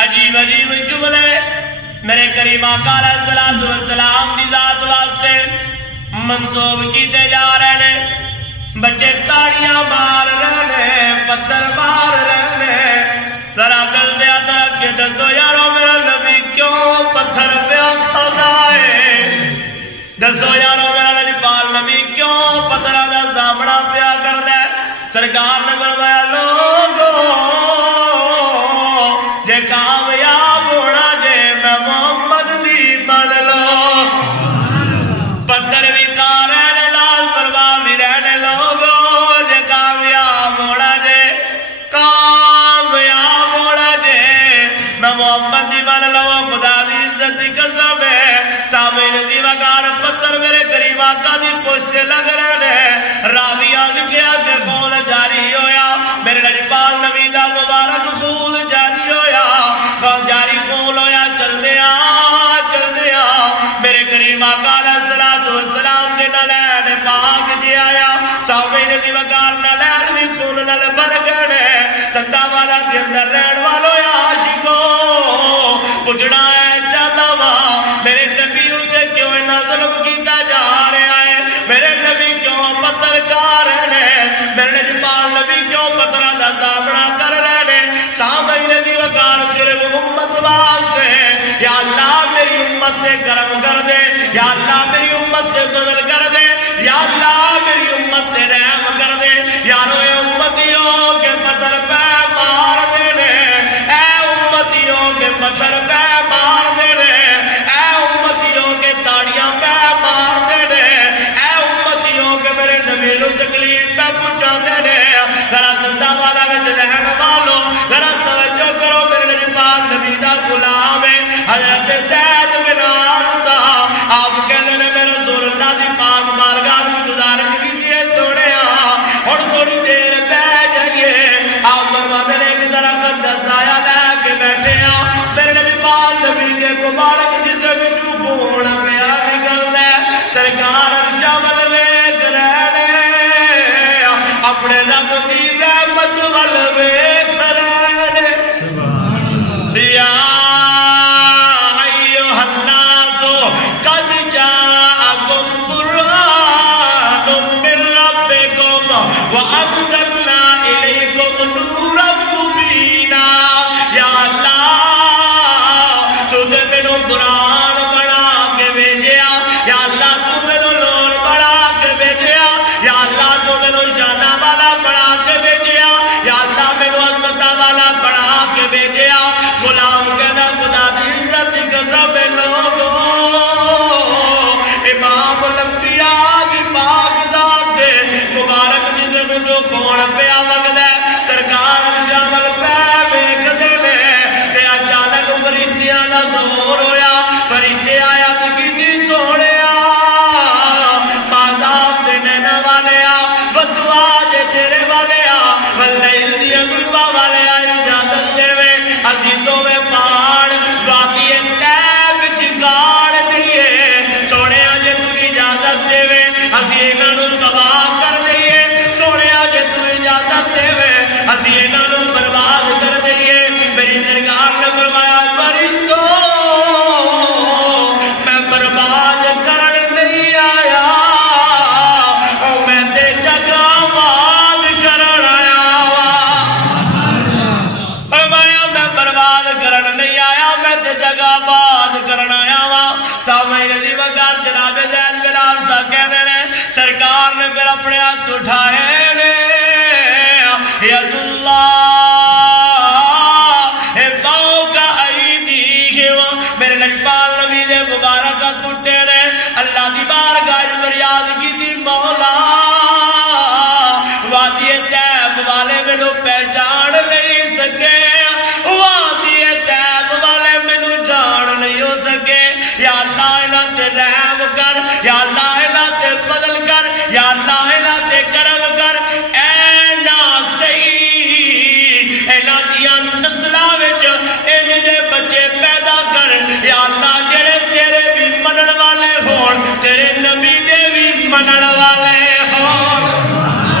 عجیب عجیب جملے میرے کریم آقا علیہ السلام کی ذات واسطے منسوب کیتے جا رہے ہیں. بچے تاڑیاں مار رہے ہیں, پتھر مار رہے ہیں. ذرا دل دیا درک کے دسو یارو میرا نبی کیوں پتھر پہ کھاتا ہے؟ دسو یارو میرا نبی پال نبی کیوں پتھر دا سامنا پیا کردا ہے؟ سرکار نے فرمایا لوگو جے کامیاب ہونا جے میں محمد دی بن لو. پتھر بھی کھا رہنے لال پروان بھی رہنے. لوگو جے کامیاب ہونا جے کامیاب ہونا جے میں محمد دی بن لو. خدا دی عزت دی قسم ہے سامنے نزی وقار پتھر میرے قریب آقا دی پشت لگ رہے ہیں. راویہ لکھیا کہ خون جاری ہویا میرے نبی پال نبی دا مبارک خون جاری ہویا. خون جاری خون ہویا چل دیا میرے کریم آقا علیہ السلام دے نلین پاک جی آیا. سامنے نزی وقار نلین بھی خون نل بھر گئے. سدا والا کے اندر رہن والو یا عاشقو پجڑا ہے جانوا میرے نبی اتے کیوں ظلم کیتا جا رہا ہے؟ میرے نبی کیوں پتھر کھا رہے ہیں؟ میرے نبی پال نبی کیوں پتھراں دا سامنا کر رہے ہیں؟ سامنے دی وقار صرف امت واسطے. یا اللہ میری امت تے کرم کر دے, یا اللہ میری امت تے فضل کر دے, یا اللہ میری امت تے رحم کر دے. یارو اے امتیوں کے پتھر پہ مار دینے, اے امتیوں کے پتھر پہ مار دینے, اے امتیوں کے تاڑیاں پہ مار دینے, اے امتیوں کے میرے نبی نو تکلیف پہ پہنچا دینے. ذرا زندہ والا وچ رہن والو ذرا توجہ کرو, میرے نبی پاک نبی دا غلام ہے حضرت زید بن حارثہ. آپ کہنے نے میرے رسول اللہ دی پاک بارگاہ میں گزارش کی دیئے سونے اور تھوڑی دیر بیٹھ جائیے. آپ فرماتے ہیں کہ درخت دا سایہ لے کے بیٹھے ہیں. میرے نبی پاک نبی دے مبارک جس دے وچوں خون پیا نکلدا ہے. سرکار عرشاں ول ویکھ رہے نے, اپنے رب دی رحمت ول ویکھ رہے نے. یا ایھا الناس قد جاءکم برہان من ربکم وانزلنا الیکم نورا مبینا. یا اللہ تو نے مینوں برہان بنا کے بھیجیا, یا اللہ تو مینوں نور بنا کے بھیجیا, یا اللہ تو مینوں جانا والا بنا کے بھیجیا, یا اللہ مینوں عظمتاں والا بنا کے بھیجیا. غلام کہنا خدا دی عزت دی قسم ہے لوگو امام الانبیاء دی پاک ذات دے مبارک جسم جو خون پیا وگدا ہے. سرکار عرشاں ول پہ ویکھدے نے تے اچانک فرشتیاں دا ظہور ہویا. فرشتے آیا کیتی سونیا مازاب دے نینا والیا بدعا دے تیرے والیا واللیل دی غلبہ والیا اجازت دے وے اسی دوویں پہاڑ وادی طے وچ گاڑ دیے. سونے جے تو اجازت دے وے اسی انہاں نوں تباہ کر دئیے. سونے جے تو اجازت دے وے اسی انہاں نوں برباد کر دئیے. میری سرکار نے فرمایا فرشتو میں برباد کرن نہیں آیا, میں تے جگہ آباد کرن آیا وا. فرمایا میں برباد کرن نہیں آیا, میں تے جگہ آباد کرن آیا وا. سامنے نزی وقار جناب زید بن حارثہ کہنے نے سرکار نے پھر اپنے ہاتھ اٹھائے نے ید اللہ فوق ایدیہم. میرے نبی پاک نبی دے مبارک ٹوٹے نے اللہ دی بارگاہ فریاد کی دی مولا وادی طیب والے مینوں پہچان